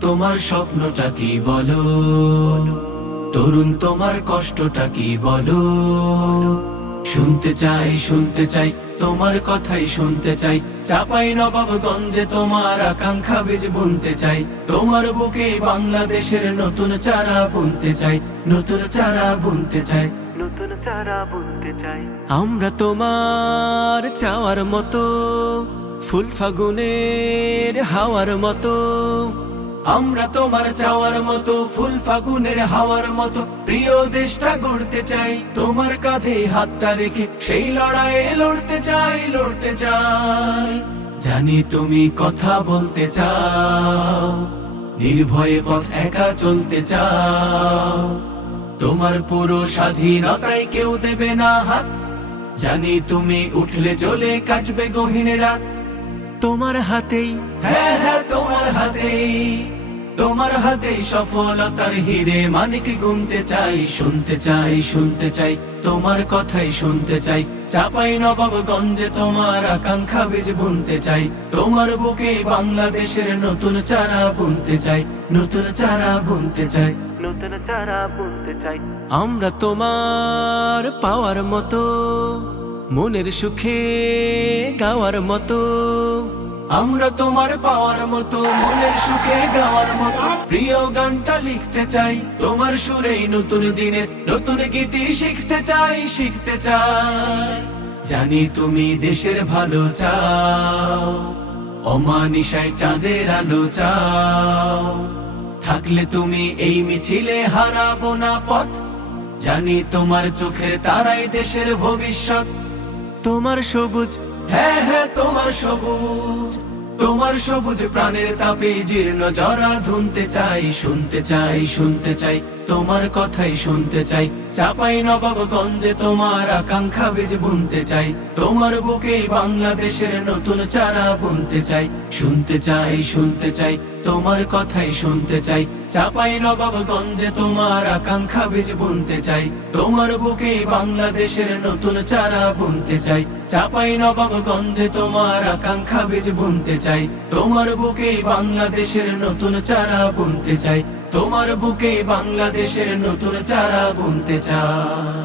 তোমার স্বপ্নটা কি বলো, তরুণ তোমার কষ্টটা কি বলো। শুনতে চাই তোমার কথাই শুনতে চাই। চাপাই নবাবগঞ্জে তোমার আকাঙ্ক্ষা বীজ বুনতে চাই। তোমার বুকে বাংলাদেশের নতুন চারা বুনতে চাই, নতুন চারা বুনতে চাই, নতুন চারা বুনতে চাই। আমরা তোমার চাওয়ার মতো, ফুল ফাগুনের হাওয়ার মতো। আমরা তোমার চাওয়ার মতো, ফুল ফাগুনের হাওয়ার মতো। প্রিয় দেশটা গড়তে চাই, তোমার কাঁধে হাতটা রেখে সেই লড়াইয়ে লড়তে চাই, লড়তে চাই। জানি তুমি কথা বলতে চাও, নির্ভয়ে পথ একা চলতে চাও। তোমার পুরো স্বাধীনতায় কেউ দেবে না হাত। জানি তুমি উঠলে চলে কাটবে গহীন রাত। তোমার হাতেই, হ্যাঁ হ্যাঁ তোমার হাতেই, তোমার হাতেই সফলতার হিরে মানিক গুনতে চাই। শুনতে চাই তোমার কথাই শুনতে চাই। চাপাই নবাবগঞ্জে তোমার আকাঙ্ক্ষা বীজ বুনতে চাই। তোমার বুকে বাংলাদেশের নতুন চারা বুনতে চাই, নতুন চারা বুনতে চাই, নতুন চারা বুনতে চাই। আমরা তোমার পাওয়ার মতো, মনের সুখে গাওয়ার মতো। আমরা তোমার পাওয়ার মতো, মনের সুখে গাওয়ার মতো। প্রিয় গানটা লিখতে চাই, তোমার সুরেই নতুন দিনের নতুন গীতি শিখতে চাই, শিখতে চাই। জানি তুমি দেশের ভালো চাও, অমানিসায় চাঁদের আলো চাও। থাকলে তুমি এই মিছিলে হারাবো না পথ। জানি তোমার চোখের তারাই দেশের ভবিষ্যৎ। তোমার সবুজ, হ্যাঁ হ্যাঁ তোমার সবুজ, তোমার সবুজ প্রাণের তাপে জীর্ণ জরা ধুনতে চাই। শুনতে চাই তোমার কথাই শুনতে চাই। চাপাই নবাবগঞ্জে তোমার আকাঙ্ক্ষা বীজ বুনতে চাই। তোমার বুকে বাংলাদেশের নতুন চারা বুনতে চাই। শুনতে চাই তোমার কথাই শুনতে চাই। চাপাই নবাবগঞ্জে তোমার আকাঙ্ক্ষা বীজ বুনতে চাই। তোমার বুকে বাংলাদেশের নতুন চারা বুনতে চাই। চাপাই নবাবগঞ্জে তোমার আকাঙ্ক্ষা বীজ বুনতে চাই। তোমার বুকে বাংলাদেশের নতুন চারা বুনতে চাই। তোমার বুকে বাংলাদেশের নতুন চারা বুনতে চাই।